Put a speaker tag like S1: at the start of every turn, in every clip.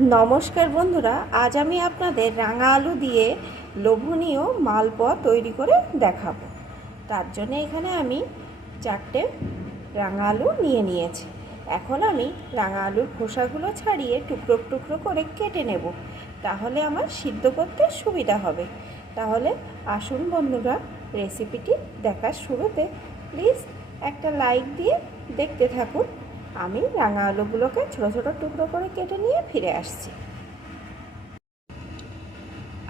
S1: নমস্কার বন্ধুরা, আজ আমি আপনাদের রাঙা আলু দিয়ে লোভনীয় মালপোয়া তৈরি করে দেখাবো। তার জন্য এখানে আমি চারটে রাঙা আলু নিয়ে নিয়েছি। এখন আমি রাঙা আলুর খোসাগুলো ছাড়িয়ে টুকরো টুকরো করে কেটে নেব। তাহলে আমার সিদ্ধ করতে সুবিধা হবে। তাহলে আসুন বন্ধুরা রেসিপিটি দেখার শুরুতে প্লিজ একটা লাইক দিয়ে দেখতে থাকুন। আমি রাঙা আলুগুলোকে ছোটো ছোটো টুকরো করে কেটে নিয়ে ফিরে আসছি।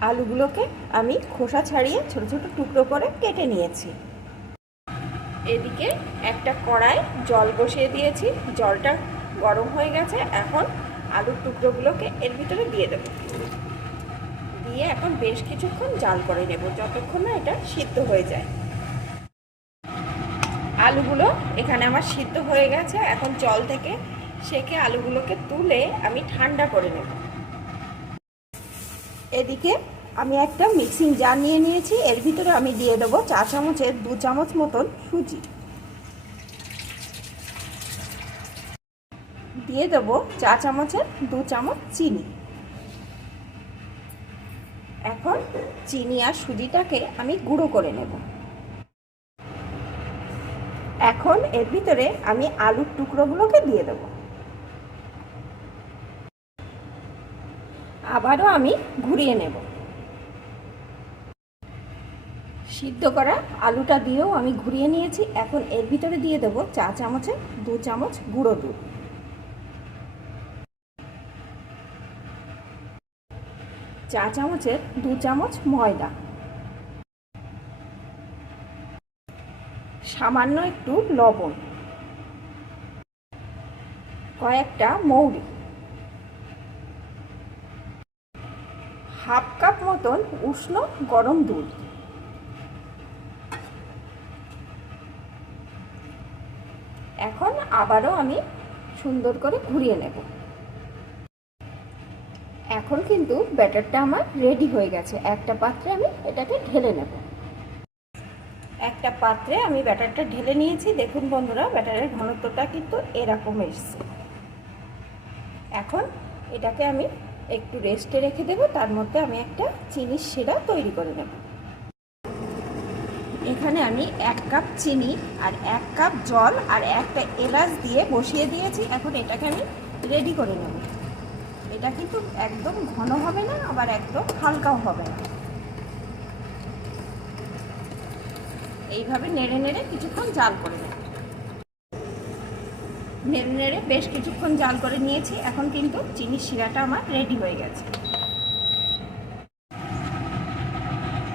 S1: আলুগুলোকে আমি খোসা ছাড়িয়ে ছোটো ছোটো টুকরো করে কেটে নিয়েছি। এদিকে একটা কড়াই জল বসিয়ে দিয়েছি। জলটা গরম হয়ে গেছে। এখন আলুর টুকরোগুলোকে এর ভিতরে দিয়ে দেবো। দিয়ে এখন বেশ কিছুক্ষণ জাল করে নেব, যতক্ষণ না এটা সিদ্ধ হয়ে যায়। আলুগুলো এখানে আমার সিদ্ধ হয়ে গেছে। এখন জল থেকে সেকে আলুগুলোকে তুলে আমি ঠান্ডা করে নেব। এদিকে আমি একটা মিক্সিং জার নিয়ে নিয়েছি। এর ভিতরে আমি দিয়ে দেবো চা চামচের দু চামচ মতন সুজি। দিয়ে দেবো চা চামচের দু চামচ চিনি। এখন চিনি আর সুজিটাকে আমি গুঁড়ো করে নেব। এখন এর ভিতরে আমি আলুর টুকরোগুলোকে দিয়ে দেব। আবারও আমি ঘুরিয়ে নেব। সিদ্ধ করা আলুটা দিয়েও আমি ঘুরিয়ে নিয়েছি। এখন এর ভিতরে দিয়ে দেব চা চামচে দু চামচ গুঁড়ো দুধ। চা চামচের দু চামচ ময়দা। সামান্য একটু লবণ। কয়েকটা মৌরি। হাফ কাপ মতন উষ্ণ গরম দুধ। এখন আবারও আমি সুন্দর করে ঘুরিয়ে নেব। এখন কিন্তু ব্যাটারটা আমার রেডি হয়ে গেছে। একটা পাত্রে আমি এটাকে ঢেলে নেব। একটা পাত্রে আমি ব্যাটারটা ঢেলে নিয়েছি। দেখুন বন্ধুরা, ব্যাটারের ঘনত্বটা কিন্তু এরকম এসছে। এখন এটাকে আমি একটু রেস্টে রেখে দেবো, তার মধ্যে আমি একটা চিনির শিরা তৈরি করে নেব। এখানে আমি এক কাপ চিনি আর এক কাপ জল আর একটা এলাচ দিয়ে বসিয়ে দিয়েছি। এখন এটাকে আমি রেডি করে নেব। এটা কিন্তু একদম ঘন হবে না, আবার একদম হালকাও হবে না। এইভাবে নেড়ে নেড়ে কিছুক্ষণ জাল করে নেব। নেড়ে নেড়ে বেশ কিছুক্ষণ জাল করে নিয়েছি। এখন কিন্তু চিনির শিরাটা আমার রেডি হয়ে গেছে।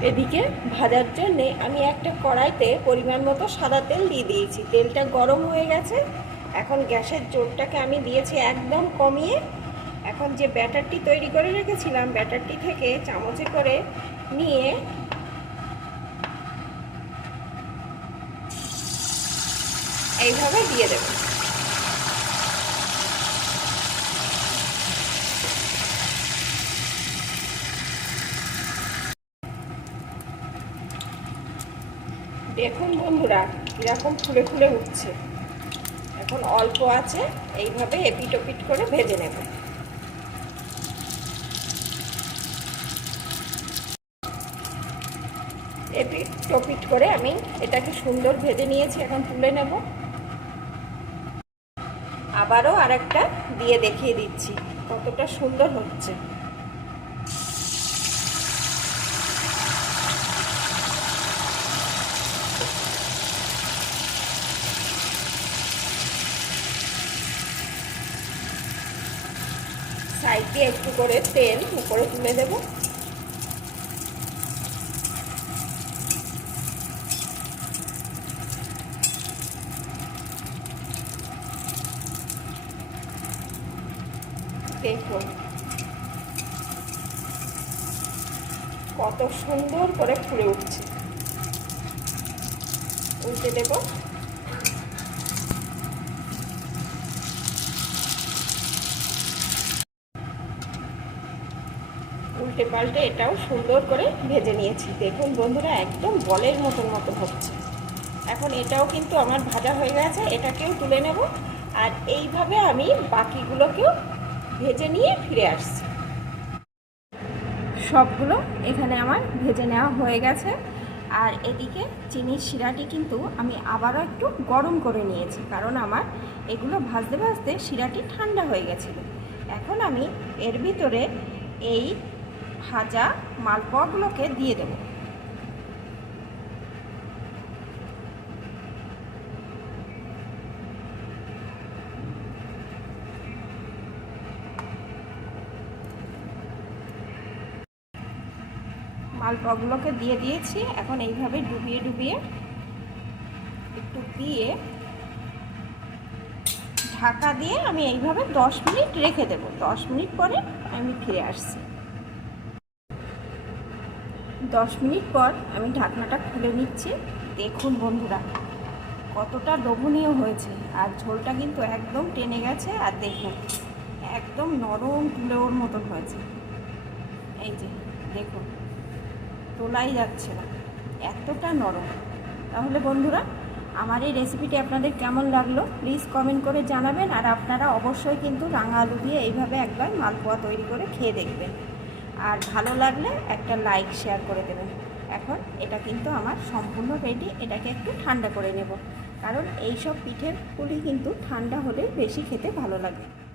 S1: এদিকে ভাজার জন্যে আমি একটা কড়াইতে পরিমাণ মতো সাদা তেল দিয়ে দিয়েছি। তেলটা গরম হয়ে গেছে। এখন গ্যাসের জোরটাকে আমি দিয়েছি একদম কমিয়ে। এখন যে ব্যাটারটি তৈরি করে রেখেছিলাম, ব্যাটারটি থেকে চামচে করে নিয়ে এইভাবে দিয়ে দেব। দেখুন বন্ধুরা, কীরকম ফুলে ফুলে উঠছে। এখন অল্প আছে, এইভাবে এপিট ওপিট করে ভেজে নেব। এপিট টপিট করে আমি এটাকে সুন্দর ভেজে নিয়েছি, এখন তুলে নেব। আবারও আরেকটা দিয়ে দেখিয়ে দিচ্ছি। কতটা সুন্দর হচ্ছে। সাইড দিয়ে একটু করে তেল উপরে তুলে দেব। দেখুন কত সুন্দর করে ফুলে উঠছে। উল্টে দেব। উল্টে পাল্টে এটাও সুন্দর করে ভেজে নিয়েছি। দেখুন বন্ধুরা, একদম বলের মতন মতো হচ্ছে। এখন এটাও কিন্তু আমার ভাজা হয়ে গেছে, এটাকেও তুলে নেব। আর এইভাবে আমি বাকিগুলোকেও ভেজে নিয়ে ফিরে আসছি। সবগুলো এখানে আমার ভেজে নেওয়া হয়ে গেছে। আর এদিকে চিনির শিরাটি কিন্তু আমি আবারও একটু গরম করে নিয়েছি, কারণ আমার এগুলো ভাজতে ভাজতে শিরাটি ঠান্ডা হয়ে গেছিল। এখন আমি এর ভিতরে এই ভাজা মালপোয়াগুলোকে দিয়ে দেবো। মালপোয়াগুলোকে দিয়ে দিয়েছি। এখন এইভাবে ডুবিয়ে ডুবিয়ে একটু দিয়ে ঢাকা দিয়ে আমি এইভাবে দশ মিনিট রেখে দেব। দশ মিনিট পরে আমি ফিরে আসছি। দশ মিনিট পর আমি ঢাকনাটা খুলে নিচ্ছি। দেখুন বন্ধুরা, কতটা লোভনীয় হয়েছে। আর ঝোলটা কিন্তু একদম টেনে গেছে। আর দেখুন, একদম নরম তুলোর মতন হয়েছে। এই যে, দেখুন। তোলাই যাচ্ছে না। এতটা নরম। তাহলে বন্ধুরা, আমার এই রেসিপিটি আপনাদের কেমন লাগল? প্লিজ কমেন্ট করে জানাবেন আর আপনারা অবশ্যই কিন্তু রাঙা আলু দিয়ে এইভাবে একবার মালপোয়া তৈরি করে খেয়ে দেখবেন। আর ভালো লাগলে একটা লাইক শেয়ার করে দেবেন। এখন এটা কিন্তু আমার সম্পূর্ণ রেডি এটাকে একটু ঠান্ডা করে নেব। কারণ এইসব পিঠের পুলি কিন্তু ঠান্ডা হলে বেশি খেতে ভালো লাগে।